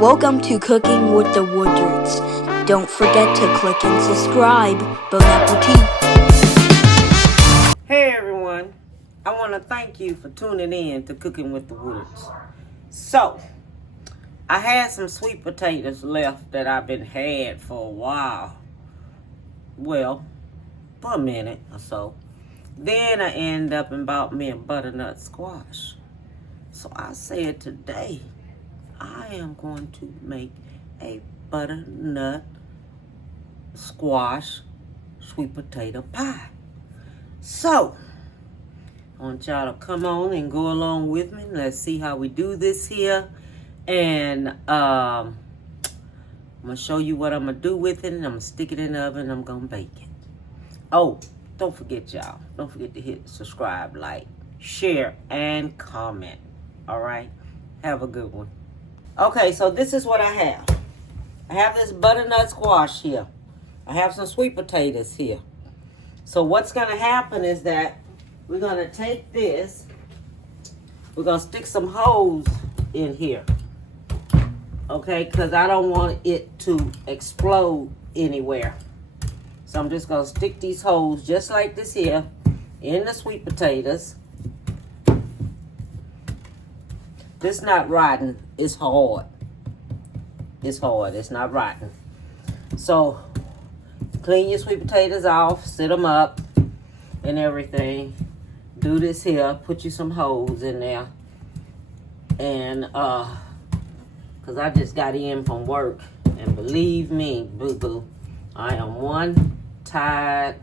Welcome to Cooking with the Woodwards. Don't forget to click and subscribe. Bon appetit. Hey everyone, I want to thank you for tuning in to Cooking with the Woods. So, I had some sweet potatoes left that I've been had for a while. Well, for a minute or so. Then I ended up and bought me a butternut squash. So I said today, I am going to make a butternut squash sweet potato pie. So, I want y'all to come on and go along with me. Let's see how we do this here. And I'm going to show you what I'm going to do with it. And I'm going to stick it in the oven and I'm going to bake it. Oh, don't forget y'all. Don't forget to hit subscribe, like, share, and comment. All right? Have a good one. Okay, so this is what I have. I have this butternut squash here. I have some sweet potatoes here. So what's going to happen is that we're going to take this. We're going to stick some holes in here. Okay, because I don't want it to explode anywhere. So I'm just going to stick these holes just like this here in the sweet potatoes. This not rotten. It's hard. It's hard. It's not rotten. So clean your sweet potatoes off. Sit them up and everything. Do this here. Put you some holes in there. And because I just got in from work. And believe me, boo-boo, I am one tired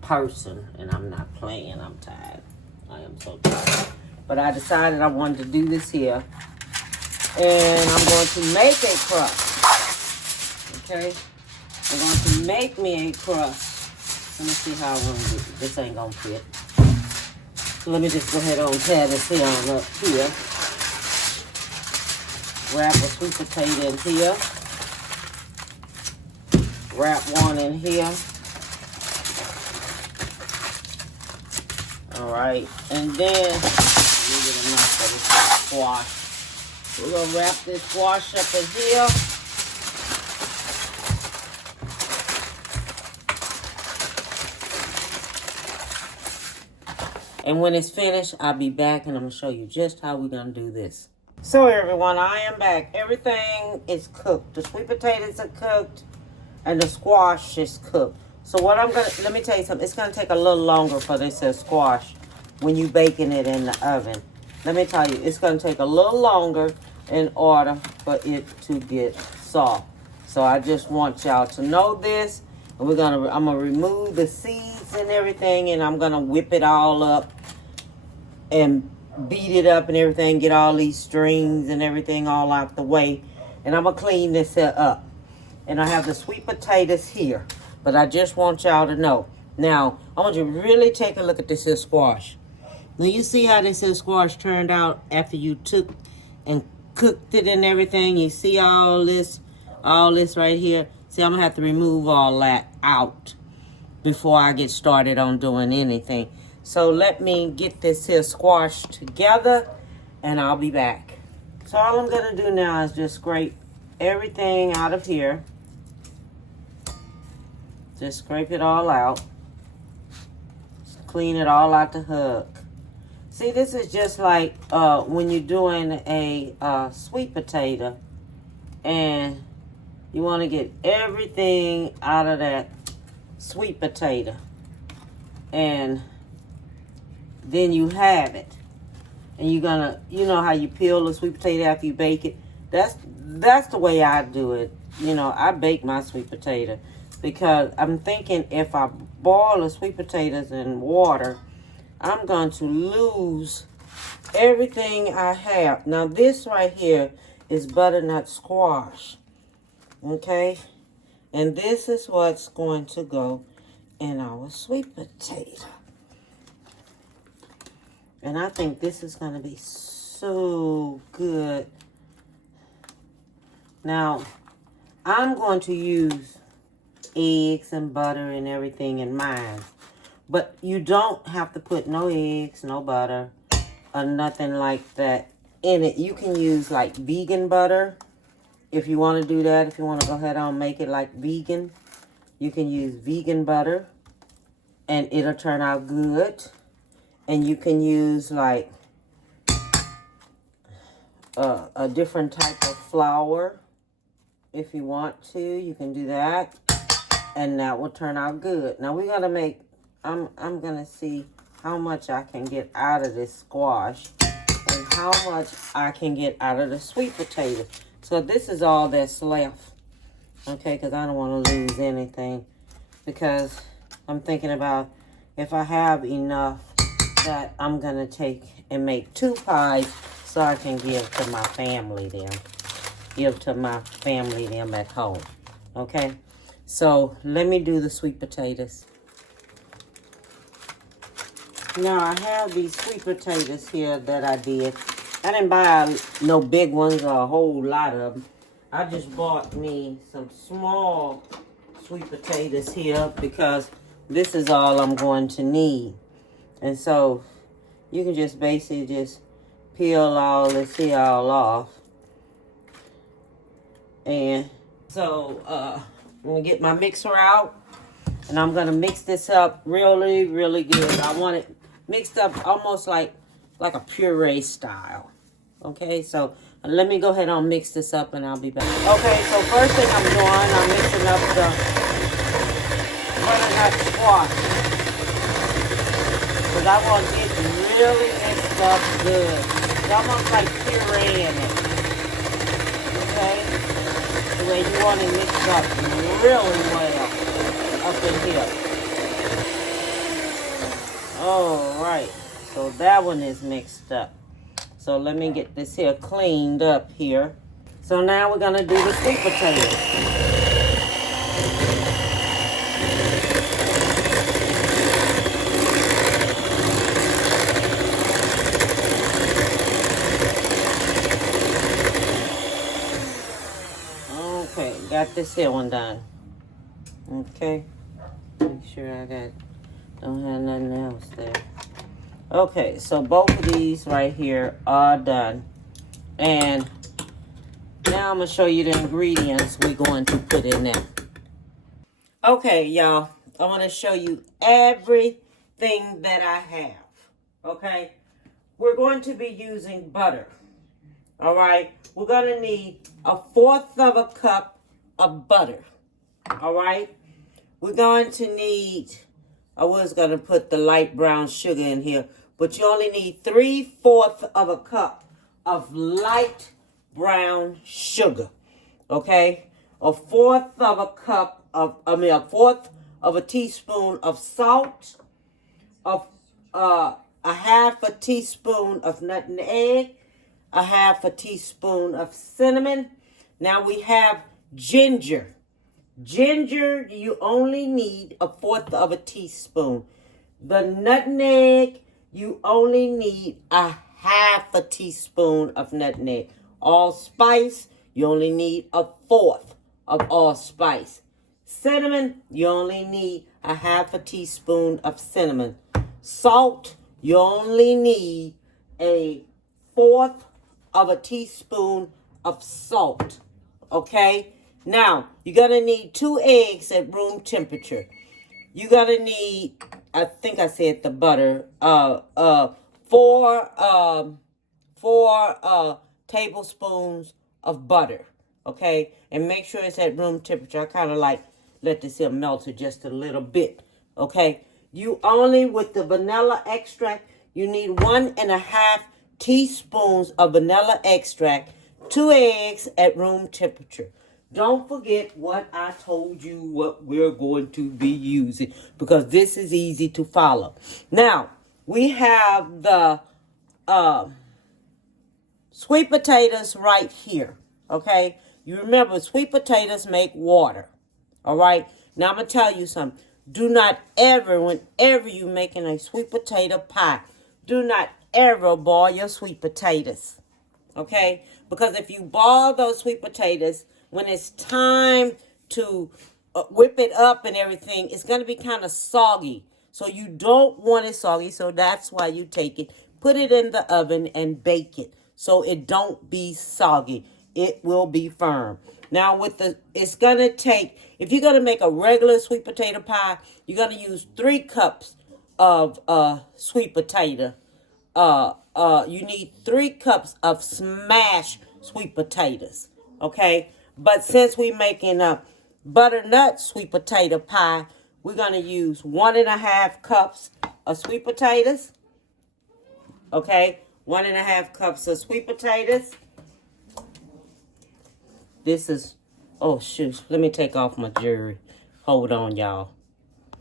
person, and I'm not playing. I'm tired. I am so tired. But I decided I wanted to do this here, and I'm going to make a crust. Okay, I'm going to make me a crust. Let me see how I'm going to do it. This ain't going to fit. So let me just go ahead and tear this here on up here. Wrap a sweet potato in here. Wrap one in here. All right, and then let me get enough of this squash. We're gonna wrap this squash up in here. And when it's finished, I'll be back and I'm gonna show you just how we're gonna do this. So everyone, I am back. Everything is cooked. The sweet potatoes are cooked and the squash is cooked. So what I'm gonna, let me tell you something. It's gonna take a little longer for this squash when you baking it in the oven. Let me tell you, it's gonna take a little longer in order for it to get soft. So I just want y'all to know this. And I'm gonna remove the seeds and everything, and I'm gonna whip it all up and beat it up and everything, get all these strings and everything all out the way. And I'm gonna clean this here up. And I have the sweet potatoes here. But I just want y'all to know. Now, I want you to really take a look at this here squash. Now, you see how this here squash turned out after you took and cooked it and everything? You see all this right here? See, I'm going to have to remove all that out before I get started on doing anything. So, let me get this here squash together, and I'll be back. So, all I'm going to do now is just scrape everything out of here. Just scrape it all out. Clean it all out the hook. See, this is just like when you're doing a sweet potato and you want to get everything out of that sweet potato. And then you have it. And you're going to, you know how you peel the sweet potato after you bake it? That's the way I do it. You know, I bake my sweet potato. Because I'm thinking if I boil the sweet potatoes in water, I'm going to lose everything I have. Now, this right here is butternut squash. Okay? And this is what's going to go in our sweet potato. And I think this is going to be so good. Now, I'm going to use eggs and butter and everything in mine. But you don't have to put no eggs, no butter, or nothing like that in it. You can use like vegan butter if you want to do that, if you want to go ahead and make it like vegan, you can use vegan butter and it'll turn out good. And you can use like a different type of flour if you want to. You can do that, and that will turn out good. Now we're gonna make. I'm gonna see how much I can get out of this squash and how much I can get out of the sweet potato. So this is all that's left, okay? Because I don't want to lose anything, because I'm thinking about if I have enough that I'm gonna take and make 2 pies so I can give to my family them. Give to my family them at home. Okay? So let me do the sweet potatoes. Now I have these sweet potatoes here that I did. I didn't buy no big ones or a whole lot of them. I just bought me some small sweet potatoes here because this is all I'm going to need. And so you can just basically just peel all this here all off. And so I'm going to get my mixer out. And I'm going to mix this up really, really good. I want it mixed up almost like a puree style. Okay, so let me go ahead and mix this up and I'll be back. Okay, so first thing I'm doing, I'm mixing up the butternut squash. Because I want it really mixed up good. It's almost like puree in it. Okay? The way you want it mixed up really well up in here. Alright. So that one is mixed up. So let me get this here cleaned up here. So now we're going to do the sweet potatoes. Okay, got this here one done. Okay, make sure I don't have nothing else there. Okay, so both of these right here are done. And now I'm going to show you the ingredients we're going to put in there. Okay, y'all, I want to show you everything that I have. Okay, we're going to be using butter. All right, we're going to need 1/4 of a cup of butter. All right, we're going to need, I was going to put the light brown sugar in here, but you only need 3/4 of a cup of light brown sugar. Okay, 1/4 of a cup of, 1/4 of a teaspoon of salt, of a 1/2 teaspoon of nutmeg, a 1/2 teaspoon of cinnamon. Now we have ginger. Ginger, you only need 1/4 of a teaspoon. The nutmeg, you only need a 1/2 teaspoon of nutmeg. Allspice, you only need 1/4 of allspice. Cinnamon, you only need a 1/2 teaspoon of cinnamon. Salt, you only need 1/4 of a teaspoon of salt. Okay? Now, you're going to need 2 eggs at room temperature. You're going to need, I think I said the butter, 4 tablespoons of butter. Okay? And make sure it's at room temperature. I kind of like let this here melt it just a little bit. Okay? You only, with the vanilla extract, you need 1.5 teaspoons of vanilla extract, 2 eggs at room temperature. Don't forget what I told you what we're going to be using, because this is easy to follow. Now, we have the sweet potatoes right here, okay? You remember, sweet potatoes make water, all right? Now, I'm going to tell you something. Do not ever, whenever you're making a sweet potato pie, do not ever boil your sweet potatoes, okay? Because if you boil those sweet potatoes, when it's time to whip it up and everything, it's going to be kind of soggy. So you don't want it soggy, so that's why you take it, put it in the oven and bake it so it don't be soggy. it will be firm. Now it's going to take, if you're going to make a regular sweet potato pie, you're going to use 3 cups of sweet potato. You need 3 cups of smashed sweet potatoes. Okay? But since we're making a butternut sweet potato pie, we're going to use 1.5 cups of sweet potatoes. Okay? 1.5 cups of sweet potatoes. This is, oh shoot, let me take off my jewelry. Hold on, y'all.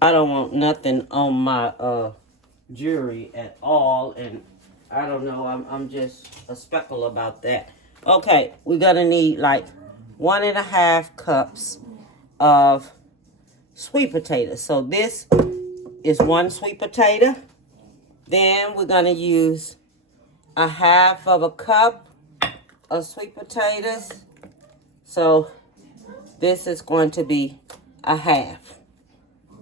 I don't want nothing on my jewelry at all, and I don't know, I'm just a speckle about that. Okay, we're gonna need like 1.5 cups of sweet potatoes. So this is 1 sweet potato. Then we're gonna use 1/2 cup of sweet potatoes. So this is going to be 1/2.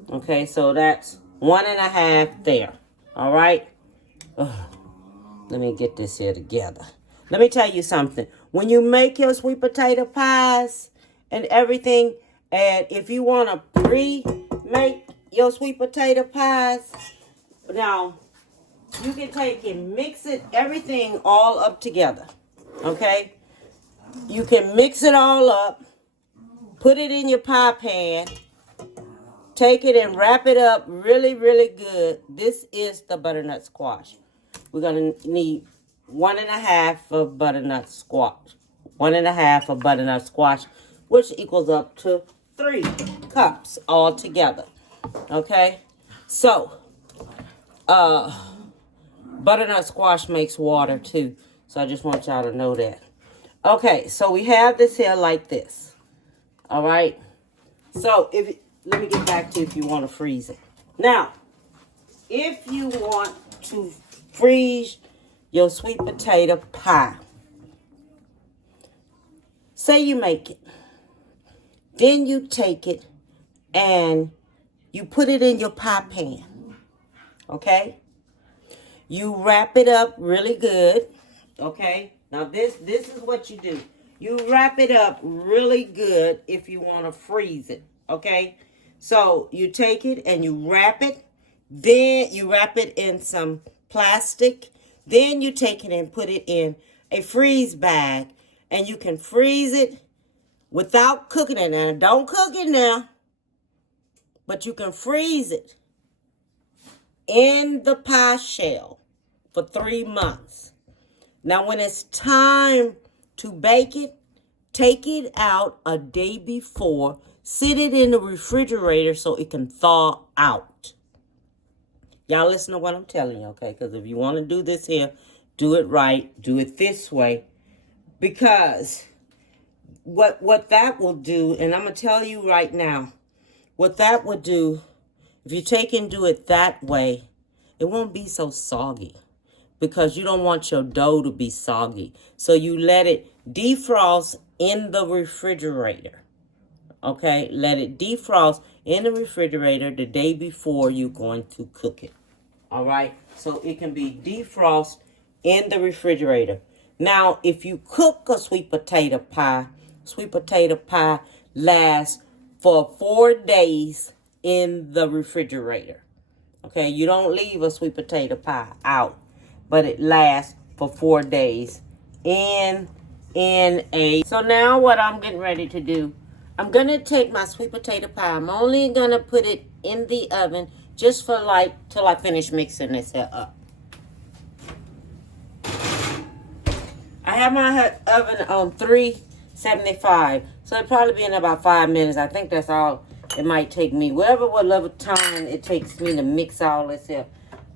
Okay, so that's 1.5 there. All right. Let me get this here together. Let me tell you something. When you make your sweet potato pies and everything, and if you want to pre-make your sweet potato pies, now you can take and mix it, everything all up together. Okay? You can mix it all up, put it in your pie pan, take it and wrap it up really, really good. This is the butternut squash. We're going to need 1.5 of butternut squash. 1.5 of butternut squash, which equals up to 3 cups all together. Okay? So, butternut squash makes water too. So I just want y'all to know that. Okay, so we have this here like this. All right? So, let me get back to if you want to freeze it. Now, if you want to freeze your sweet potato pie, say you make it. Then you take it and you put it in your pie pan. Okay? You wrap it up really good. Okay? Now this is what you do. You wrap it up really good if you want to freeze it. Okay? So you take it and you wrap it. Then you wrap it in some plastic. Then you take it and put it in a freeze bag. And you can freeze it without cooking it. Now, don't cook it now. But you can freeze it in the pie shell for 3 months. Now, when it's time to bake it, take it out a day before. Sit it in the refrigerator so it can thaw out. Y'all listen to what I'm telling you, okay? Because if you want to do this here, do it right. Do it this way. Because what that will do, and I'm going to tell you right now, what that would do, if you take and do it that way, it won't be so soggy. Because you don't want your dough to be soggy. So you let it defrost in the refrigerator. Okay? Let it defrost in the refrigerator the day before you're going to cook it. All right? So it can be defrost in the refrigerator. Now, if you cook a sweet potato pie lasts for 4 days in the refrigerator. Okay? You don't leave a sweet potato pie out. But it lasts for 4 days in a... So now what I'm getting ready to do, I'm going to take my sweet potato pie. I'm only going to put it in the oven just for like, till I finish mixing this up. I have my oven on 375. So it'll probably be in about 5 minutes. I think that's all it might take me. Whatever time it takes me to mix all this here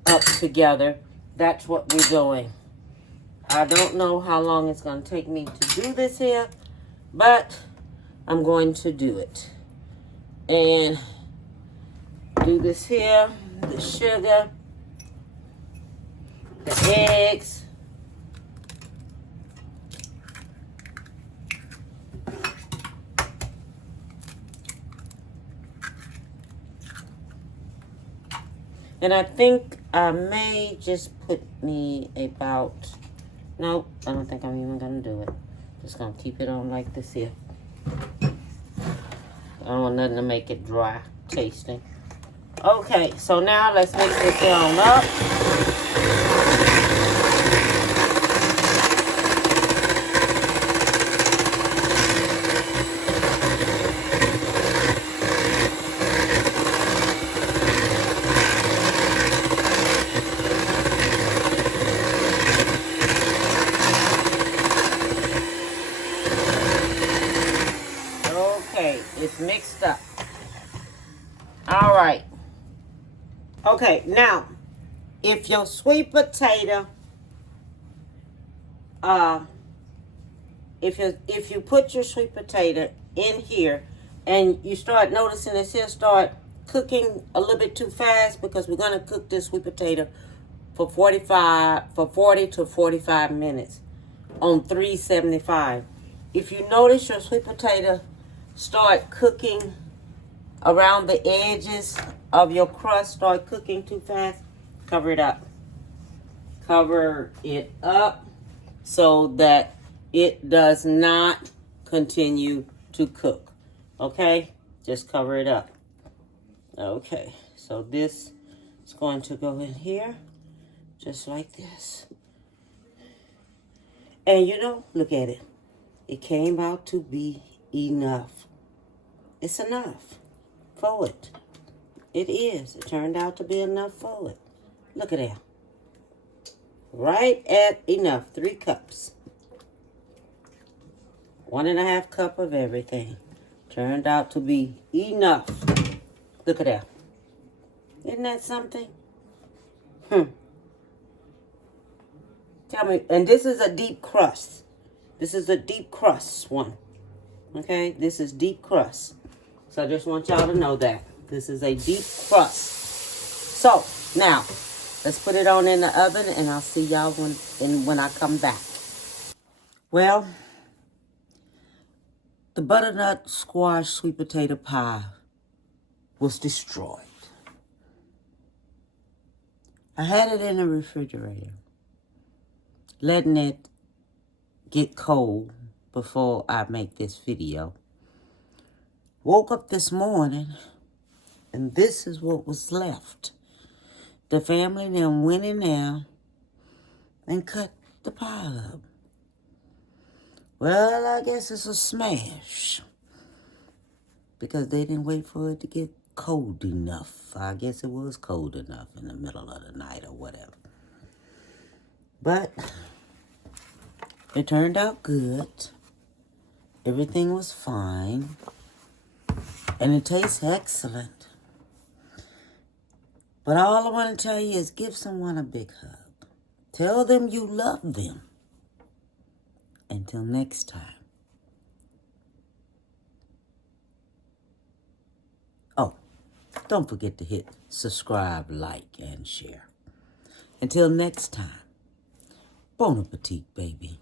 up together. That's what we're doing. I don't know how long it's going to take me to do this here, but I'm going to do it. And do this here, the sugar, the eggs. And I think I may just put me about... Nope, I don't think I'm even going to do it. Just gonna keep it on like this here. I don't want nothing to make it dry tasting. Okay, so now let's mix this on up. Okay, it's mixed up. All right. Okay, now, if your sweet potato, if you put your sweet potato in here and you start noticing this here start cooking a little bit too fast, because we're gonna cook this sweet potato for 40 to 45 minutes on 375. If you notice your sweet potato start cooking around the edges of your crust, start cooking too fast, cover it up. Cover it up so that it does not continue to cook. Okay? Just cover it up. Okay, so this is going to go in here just like this. And you know, look at it. It came out to be enough. It's enough for it. It is. It turned out to be enough for it. Look at that. Right at enough. 3 cups. 1.5 cup of everything. Turned out to be enough. Look at that. Isn't that something? Tell me, and this is a deep crust. This is a deep crust one. Okay? This is deep crust. So I just want y'all to know that. This is a deep crust. So, now, let's put it on in the oven, and I'll see y'all when I come back. Well, the butternut squash sweet potato pie was destroyed. I had it in the refrigerator, letting it get cold before I make this video. Woke up this morning, and this is what was left. The family then went in there and cut the pie up. Well, I guess it's a smash, because they didn't wait for it to get cold enough. I guess it was cold enough in the middle of the night or whatever. But it turned out good. Everything was fine. And it tastes excellent. But all I want to tell you is give someone a big hug. Tell them you love them. Until next time. Oh, don't forget to hit subscribe, like, and share. Until next time, bon appetit, baby.